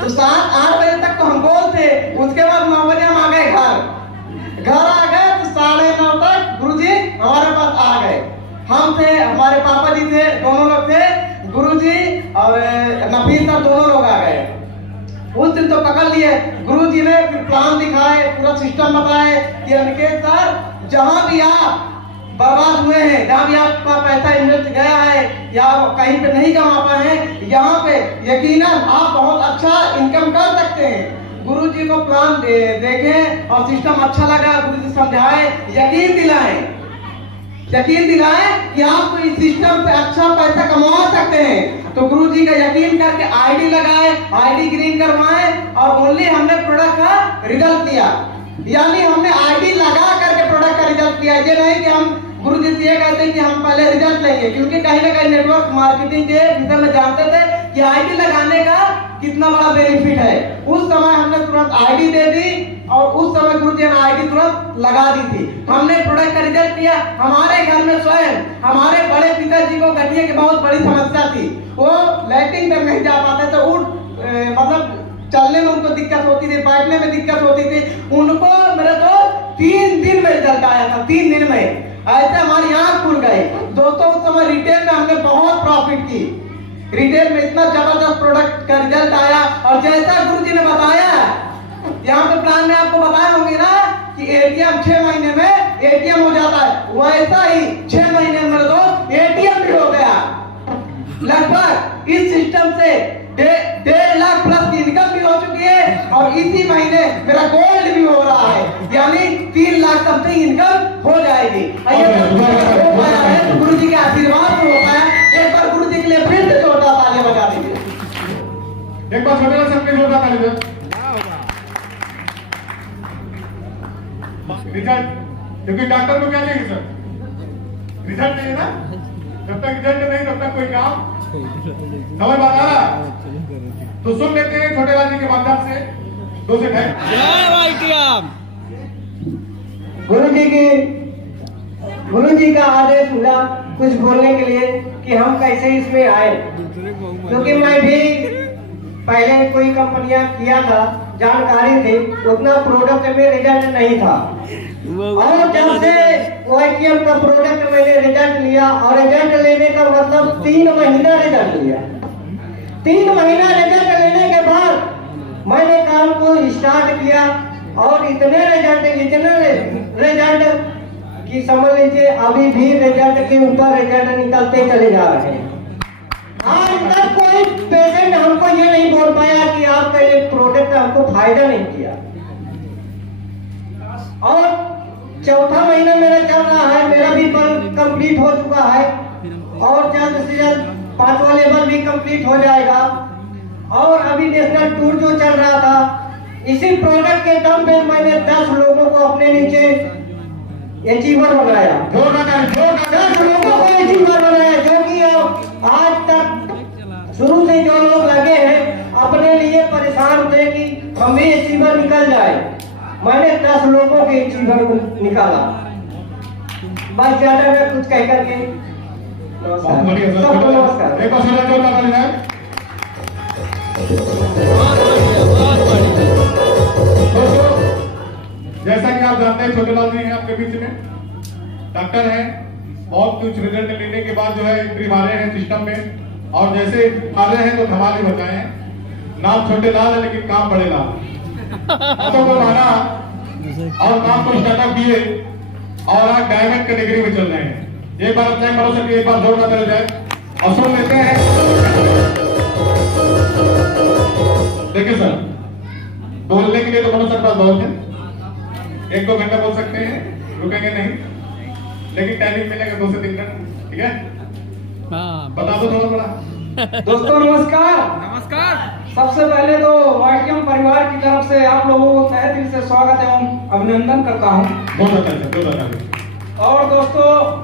तो 7-8 बजे तक तो हम बोल थे। उसके बाद 9 बजे हम आ गए घर आ गए तो 9:30 तक गुरु जी हमारे पास आ गए। हम थे, हमारे पापा जी थे, दोनों लोग थे, गुरु जी और नफीस सर दोनों लोग आ गए। उस दिन तो पकड़ लिए। गुरु जी ने फिर प्लान दिखाए, पूरा सिस्टम बताए कि अनिकेत सर जहां भी आप बर्बाद हुए हैं, जहां भी आपका पैसा इन्वेस्ट गया है या कहीं पे नहीं कमा पाए हैं, यहाँ पे यकीनन आप बहुत अच्छा इनकम कर सकते हैं। गुरु जी को प्लान देखे और सिस्टम अच्छा लगा, गुरु जी समझाए, यकीन दिलाए कि आप इस सिस्टम से अच्छा पैसा कमा सकते हैं। तो गुरु जी का यकीन करके आईडी लगाए, आईडी ग्रीन करवाए और ओनली हमने प्रोडक्ट का रिजल्ट दिया। यानी हमने आईडी लगा करके प्रोडक्ट का रिजल्ट किया। ये नहीं कि हम गुरु जी से ये कहते हैं कि हम पहले रिजल्ट लेंगे, क्योंकि कहीं ना कहीं नेटवर्क मार्केटिंग के विषय में जानते थे कि आईडी लगाने का कितना बड़ा बेनिफिट है। उस समय हमने तुरंत आईडी दे दी और उस समय गुरु जी ने आईडी तुरंत लगा दी थी। हमने प्रोडक्ट का रिजल्ट किया। हमारे घर में स्वयं हमारे बड़े पिताजी को गठिया की बहुत बड़ी समस्या थी। वो लैट्रिन में नहीं जा पाते थे, मतलब चलने में उनको दिक्कत होती थी, बैठने में दिक्कत होती थी। उनको मेरे तो 3 दिन में रिजल्ट आया था, 3 दिन में। ऐसे हमारी आंख खुल गई। दोस्तों उस समय रिटेल में हमने बहुत प्रॉफिट की। रिटेल में इतना जबरदस्त प्रोडक्ट का रिजल्ट आया और जैसा गुरु जी ने बताया, यहाँ पे प्लान में आपको बताए होंगे ना कि एटीएम 6 महीने में एटीएम हो जाता है, वैसा ही 6 महीने में मेरे दोस्त एटीएम भी हो गया। लगभग इस सिस्टम से 1.5 लाख प्लस की इनकम भी हो चुकी है और इसी महीने मेरा गोल्ड भी हो रहा है, यानी 3 लाख समथिंग इनकम हो जाएगी। तो गुरु जी के आशीर्वाद से होता है। एक बार गुरु जी के लिए फिर से जोरदार तालियां बजा दीजिए। एक बार छोटे सबके जोरदार तालियां। रिजल्ट, क्योंकि डॉक्टर को क्या चाहिए सर? रिजल्ट चाहिए ना। जब तक रिजल्ट नहीं तब तक कोई काम समझ बात आ रहा। तो सुन लेते हैं छोटे लाल जी के माध्यम से 2 से 2.5। गुरु जी का आदेश मिला कुछ बोलने के लिए कि हम कैसे इसमें आए, क्योंकि मैं भी पहले कोई कंपनियां किया था, जानकारी थी, उतना प्रोडक्ट में रिजल्ट नहीं था। और जब से OITM का प्रोडक्ट मैंने रिजल्ट लिया और रिजल्ट लेने का मतलब 3 महीना रिजल्ट लिया। 3 महीना रिजल्ट लेने के बाद मैंने काम को स्टार्ट किया और इतने रिजल्ट कि समझ लीजिए अभी भी रिजल्ट के ऊपर रिजल्ट निकलते चले जा रहे हैं। आज तक कोई पेशेंट हमको ये नहीं बोल पाया कि आपका ये प्रोडक्ट हमको फायदा नहीं किया। और 4था महीना मेरा चल रहा है, मेरा भी कंप्लीट हो चुका है और जल्द से जल्द 5वां लेवल भी कंप्लीट हो जाएगा। और अभी नेशनल टूर जो चल रहा था, इसी प्रोडक्ट के दम पे मैंने 10 लोगों को अपने नीचे अचीवर बनाया। 10 लोगों को अचीवर बनाया, जो कि आज तक शुरू से जो लोग लगे हैं अपने लिए परेशान थे कि हम भी अचीवर निकल जाए, मैंने 10 लोगों के अचीवर निकाला। बस ज्यादा मैं कुछ कह करके सबको नमस्कार। एक बार जैसा कि आप जानते हैं छोटे लाल जी हैं आपके बीच में, डॉक्टर हैं, बहुत कुछ रिजल्ट लेने के बाद जो है एंट्री मारे हैं सिस्टम में और जैसे मारे हैं तो धमाल ही बचाए हैं। नाम छोटे लाल है लेकिन काम बड़े लाल। तो वो माना और काम को स्टार्टअप किए और आज डायमंड कैटेगरी में चल रहे हैं। एक बार अपने करो सके, एक बार जोर का चल जाए और सुन लेते हैं। देखिए सर, बोलने के लिए तो बहुत सारे बात बहुत है, 1-2 घंटा बोल सकते हैं, रुकेंगे नहीं, लेकिन टाइमिंग मिलेगा 2 से 3 घंटा, ठीक है? हाँ बता दो थोड़ा थोड़ा। दोस्तों नमस्कार। नमस्कार। सबसे पहले तो वाईटीएम परिवार की तरफ से आप लोगों को तहे दिल से स्वागत एवं अभिनंदन करता हूं। बहुत अच्छा, बहुत अच्छा। और दोस्तों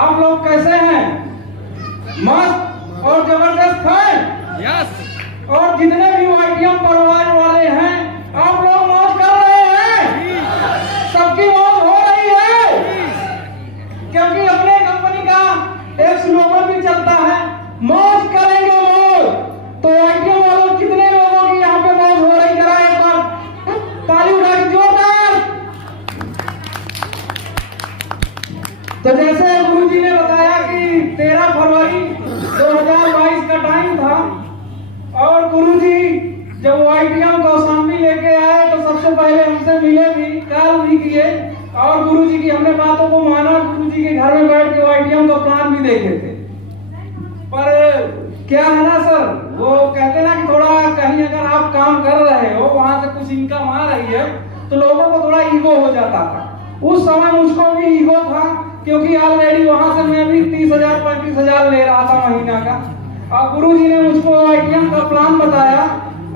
आप लोग कैसे हैं? मस्त और जबरदस्त हैं? यस। और जितने भी वाईटीएम परिवार वाले हैं आप लोग मौज कर रहे हैं? सबकी मौज हो रही है, क्योंकि अपने कंपनी का एक स्लोगन भी चलता है, मौज करेंगे मौज। तो वाईटीएम वालों कितने लोगों की यहाँ पे मौज हो रही, जरा एक बार ताली उठा के जोरदार। तो जैसे गुरुजी ने बताया कि 13 फरवरी 2022 का टाइम था और गुरुजी जब वाईटीएम कौशाम्बी लेके आए तो सबसे पहले हमसे मिले भी, कॉल भी किए और गुरुजी की हमने बातों को माना। गुरुजी के घर में बैठ के वाईटीएम का प्लान भी देखे थे। पर क्या है ना सर, वो कहते ना कि थोड़ा कहीं अगर आप काम कर रहे हो, वहां से कुछ इनकम आ रही है तो लोगों को थोड़ा ईगो हो जाता था। उस समय मुझको भी ईगो था, क्योंकि ऑलरेडी वहां से मैं भी 30,000 35,000 ले रहा था महीना का। और गुरुजी ने मुझको वाईटीएम का प्लान बताया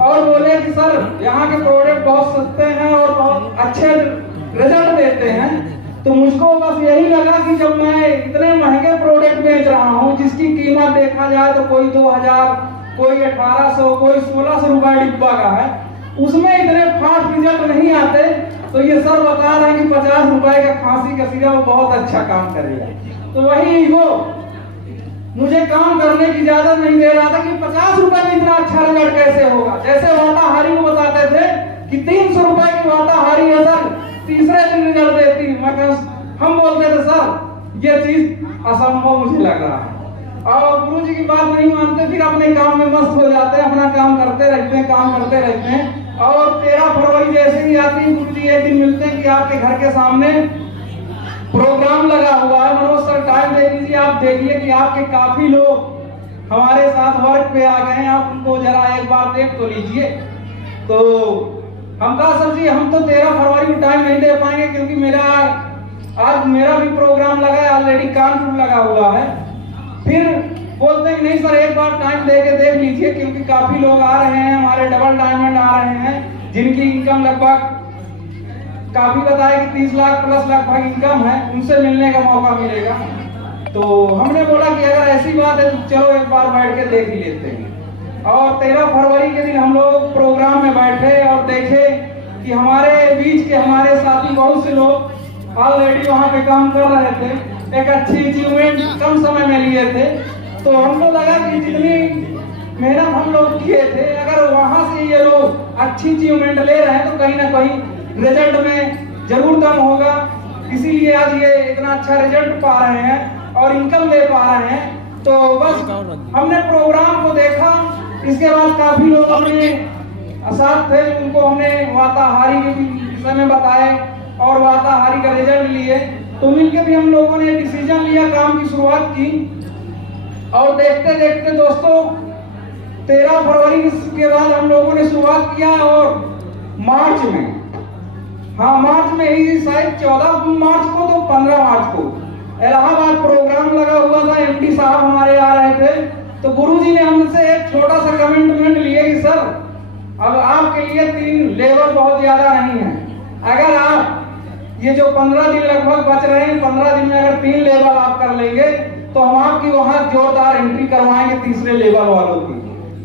और बोले कि सर यहाँ के प्रोडक्ट बहुत सस्ते हैं और बहुत अच्छे रिजल्ट देते हैं। तो मुझको बस यही लगा कि जब मैं इतने महंगे प्रोडक्ट बेच रहा हूँ, जिसकी कीमत देखा जाए तो कोई 2,000, कोई 1,800, कोई 1,600 रुपए डिब्बा का है, उसमें इतने फास्ट रिजल्ट नहीं आते। तो ये सर बता रहे हैं कि 50 रुपए का खांसी का सिरप बहुत अच्छा काम करेगा। तो वही ईगो मुझे काम करने की इजाजत नहीं दे रहा था कि 50 रुपए में इतना अच्छा रिजल्ट कैसे होगा। जैसे वाताहारी को बताते थे कि 300 रुपए की वाताहारी है सर, तीसरे दिन रिजल्ट देती, हम बोलते थे सर ये चीज असंभव मुझे लग रहा है। और गुरुजी की बात नहीं मानते, फिर अपने काम में मस्त हो जाते हैं, अपना काम करते रहते हैं, काम करते रहते हैं। और 13 फरवरी जैसे ही आती है, गुरुजी एक दिन मिलते हैं कि आपके घर के सामने प्रोग्राम लगा हुआ है, मनोज सर टाइम दे दीजिए, आप देखिए कि आपके काफी लोग हमारे साथ वर्क पे आ गए हैं, आप उनको जरा एक बार देख तो लीजिए। तो हम कहा सर जी हम तो 13 फरवरी को टाइम नहीं दे पाएंगे, क्योंकि आज मेरा भी प्रोग्राम लगा है, ऑलरेडी कानपुर लगा हुआ है। फिर बोलते हैं नहीं सर एक बार टाइम दे के देख लीजिए, क्योंकि काफी लोग आ रहे हैं, हमारे डबल डायमंड आ रहे हैं, जिनकी इनकम लगभग काफी बताया कि 30 लाख प्लस लगभग इनकम है, उनसे मिलने का मौका मिलेगा। तो हमने बोला कि अगर ऐसी बात है तो चलो एक बार बैठ के देख ही लेते हैं। और 13 फरवरी के दिन हम लोग प्रोग्राम में बैठे और देखे कि हमारे बीच के हमारे साथी बहुत से लोग ऑलरेडी वहाँ पे काम कर रहे थे, एक अच्छी अचीवमेंट कम समय में लिए थे। तो हमको लगा कि जितनी मेहनत हम लोग किए थे, अगर वहाँ से ये लोग अच्छी अचीवमेंट ले रहे हैं तो कहीं ना कहीं रिजल्ट में जरूर कम होगा। इसीलिए आज ये इतना अच्छा रिजल्ट पा रहे हैं और इनकम ले पा रहे हैं। तो बस हमने प्रोग्राम को देखा, इसके बाद काफी लोग अपने साथ थे, उनको हमने वाताहारी के विषय में बताए और वाताहारी का रिजल्ट लिए। तो मिलकर भी हम लोगों ने डिसीजन लिया, काम की शुरुआत की। और देखते देखते दोस्तों 13 फरवरी के बाद हम लोगों ने शुरुआत किया और मार्च में ही शायद 14 मार्च को तो 15 मार्च को इलाहाबाद प्रोग्राम लगा हुआ था, एमडी साहब हमारे आ रहे थे। तो गुरुजी ने हमसे एक छोटा सा कमिटमेंट लिए कि सर अब आपके लिए 3 लेवल बहुत ज्यादा नहीं है, अगर आप ये जो 15 दिन लगभग बच रहे हैं, 15 दिन में अगर 3 लेवल आप कर लेंगे तो हम आपकी वहां जोरदार एंट्री करवाएंगे तीसरे लेवल वालों की।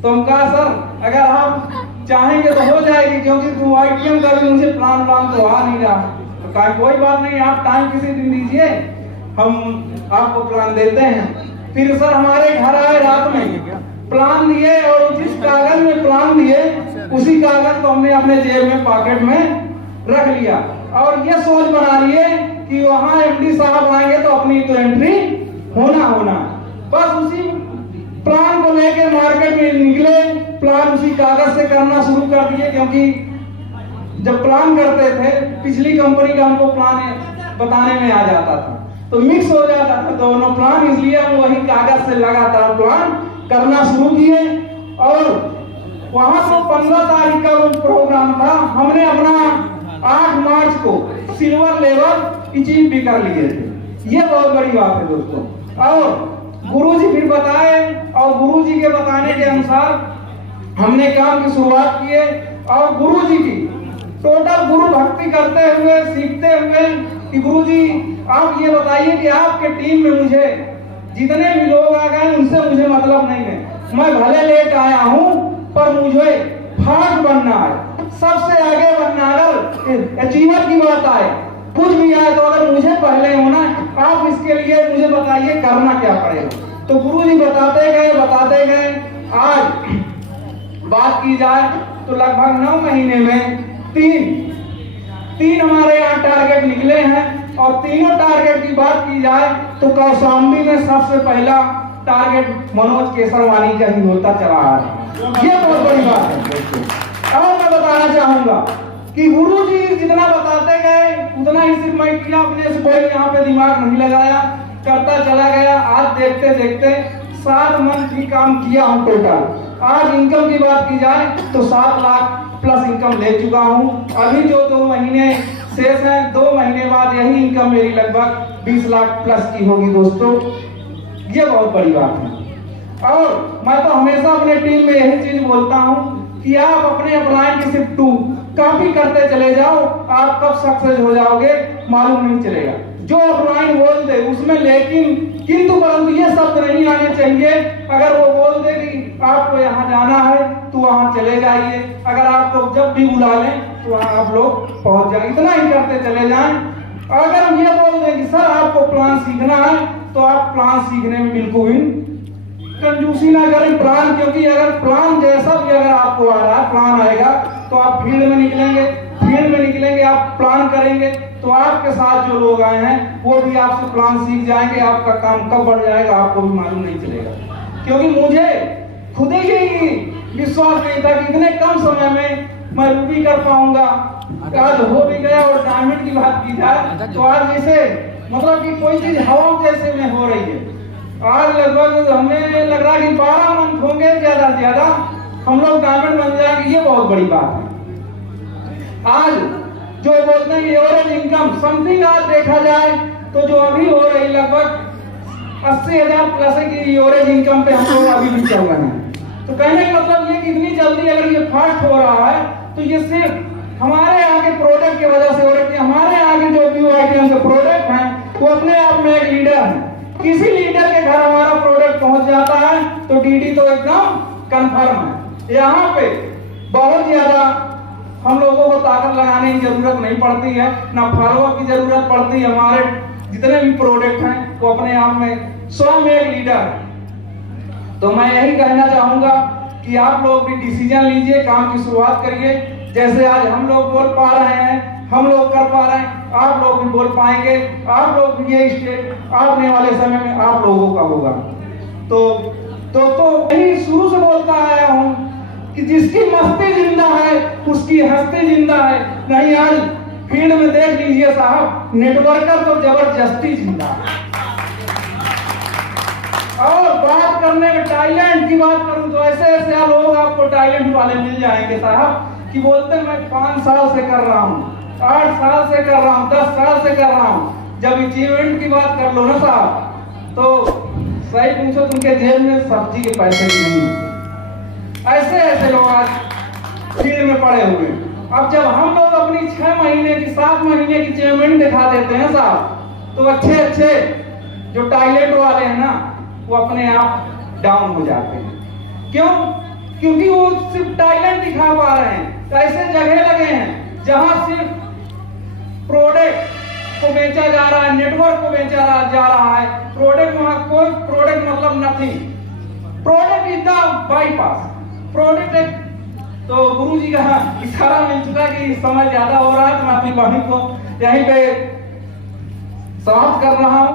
तो हम कहा सर अगर आप चाहेंगे तो हो जाएगी, क्योंकि वाईटीएम का भी मुझे प्लान तो आ नहीं रहा। तो कहा कोई बात नहीं, आप टाइम किसी दिन दीजिए, हम आपको प्लान देते हैं। फिर सर हमारे घर आए, रात में प्लान दिए और जिस कागज में प्लान दिए उसी कागज को हमने अपने जेब में पॉकेट में रख लिया और ये सोच बना लिए कि वहां एमडी साहब आएंगे तो अपनी तो एंट्री होना। बस उसी प्लान को लेके मार्केट में निकले, प्लान उसी कागज से करना शुरू कर दिए। क्योंकि जब प्लान करते थे पिछली कंपनी का हमको प्लान बताने में आ जाता था, तो मिक्स हो जाता था दोनों प्लान, इसलिए हम वही कागज से लगातार प्लान करना शुरू किए। और वहां से 15 तारीख का वो प्रोग्राम था, हमने अपना 8 मार्च को सिल्वर लेवल अचीव भी कर लिए थे। ये बहुत बड़ी बात है दोस्तों। और गुरुजी फिर बताए और गुरुजी के बताने के अनुसार हमने काम की शुरुआत किए और गुरुजी की टोटल गुरु भक्ति करते हुए सीखते हुए कि गुरुजी आप ये बताइए कि आपके टीम में मुझे जितने भी लोग आ गए उनसे मुझे मतलब नहीं है, मैं भले लेट आया हूँ पर मुझे फास्ट बनना है, सबसे आगे बनना है। अगर अचीवर की बात आए, कुछ भी आए तो अगर मुझे पहले होना, आप इसके लिए मुझे बताइए करना क्या पड़ेगा। तो गुरुजी बताते गए। आज बात की जाए तो लगभग 9 महीने में तीन हमारे यहाँ टारगेट निकले हैं। और तीनों टारगेट की बात की जाए तो कौशाम्बी में सबसे पहला टारगेट मनोज केसरवानी का ही होता चला आ रहा है। ये बहुत बड़ी बात है। और मैं बताना चाहूंगा कि गुरुजी जितना बताते गए उतना ही सिर्फ मैं किया, अपने से कोई यहाँ पे दिमाग नहीं लगाया, करता चला गया। आज देखते देखते 7 मंथ की काम किया हूँ टोटल। आज इनकम की बात की जाए तो 7 लाख प्लस इनकम ले चुका हूँ। अभी जो 2 महीने शेष हैं, 2 महीने बाद यही इनकम मेरी लगभग 20 लाख प्लस की होगी दोस्तों। ये बहुत बड़ी बात है। और मैं तो हमेशा अपने टीम में यही चीज बोलता हूँ कि आप अपने अपलाइन की सिर्फ 2 कॉपी करते चले जाओ, आप कब सक्सेस हो जाओगे मालूम नहीं चलेगा। जो अपलाइन बोल दे उसमें लेकिन किंतु परंतु ये शब्द नहीं आने चाहिए। अगर वो बोल दे कि आपको यहाँ जाना है तो वहाँ चले जाइए, अगर आपको जब भी बुला लें तो वहाँ आप लोग पहुँच जाए, इतना ही करते चले जाएं। अगर हम ये बोल दें कि सर आपको प्लान सीखना है तो आप प्लान सीखने में बिल्कुल भी कंजूसी ना करें प्लान, क्योंकि अगर प्लान जैसा भी अगर आपको आ रहा है प्लान आएगा तो आप फील्ड में निकलेंगे, आप प्लान करेंगे तो आपके साथ जो लोग आए हैं वो भी आपसे प्लान सीख जाएंगे। आपका काम कब बढ़ जाएगा आपको भी मालूम नहीं चलेगा। क्योंकि मुझे खुद ही विश्वास नहीं था कि इतने कम समय में मैं रूबी कर पाऊंगा। आज हो भी गया। और डायमंड की बात की जाए तो आज जैसे मतलब कि कोई चीज हवा जैसे में हो रही है। आज लगभग हमें लग रहा है कि 12 मंथ होंगे ज्यादा से ज्यादा हम लोग डायमंड बन जाएंगे। ये बहुत बड़ी बात है। आज जो बोलते हैं एवरेज इनकम समथिंग आज देखा जाए तो जो अभी हो रही लगभग 80,000 प्लस की एवरेज इनकम पे हम लोग अभी भी चल रहे हैं। तो कहने का मतलब ये कितनी जल्दी अगर ये फास्ट हो रहा है तो ये सिर्फ हमारे यहाँ के प्रोडक्ट की वजह से हो रही है। हमारे यहाँ के जो व्यू आइटम के प्रोडक्ट हैं वो अपने आप में एक लीडर है। किसी लीडर के घर हमारा प्रोडक्ट पहुंच जाता है तो डीडी तो एकदम कंफर्म है। यहाँ पे बहुत ज्यादा हम लोगों को ताकत लगाने की जरूरत नहीं पड़ती है, ना फॉलोअप की जरूरत पड़ती है। हमारे जितने भी प्रोडक्ट हैं वो अपने आप में स्वयं एक लीडर है। तो मैं यही कहना चाहूंगा कि आप लोग भी डिसीजन लीजिए, काम की शुरुआत करिए। जैसे आज हम लोग बोल पा रहे हैं, हम लोग कर पा रहे हैं, आप लोग भी बोल पाएंगे। आप लोग भी ये स्टेट आने वाले समय में आप लोगों का होगा। तो यही शुरू से बोलता आया हूँ कि जिसकी मस्ती जिंदा है उसकी हस्ती जिंदा है। नहीं आज फील्ड में देख लीजिए साहब, नेटवर्कर तो जबरदस्ती जिंदा है। और बात करने में टैलेंट की बात करूं तो ऐसे ऐसे लोग आपको टैलेंट वाले मिल जाएंगे साहब कि बोलते हैं मैं 5 साल से कर रहा हूँ, 8 साल से कर रहा हूँ, 10 साल से कर रहा हूँ। जब अचीवमेंट की बात कर लो ना साहब तो सही पूछो तुमके जेब में सब्जी के पैसे भी नहीं। ऐसे ऐसे लोग आज फील्ड में पड़े हुए। अब जब हम लोग अपनी 6 महीने की 7 महीने की अचीवमेंट दिखा देते हैं साहब तो अच्छे जो टैलेंट वाले हैं ना वो अपने आप डाउन हो जाते हैं। क्यों? क्योंकि वो सिर्फ टैलेंट दिखा पा रहे हैं। ऐसे जगह लगे हैं जहां सिर्फ प्रोडक्ट को बेचा जा रहा है, नेटवर्क को बेचा जा रहा है। प्रोडक्ट वहां कोई प्रोडक्ट मतलब nothing, product is the bypass product. तो गुरुजी का इशारा मिल चुका कि समय ज्यादा हो रहा है तो मैं अपनी वाणी को यहीं पे समाप्त कर रहा हूं।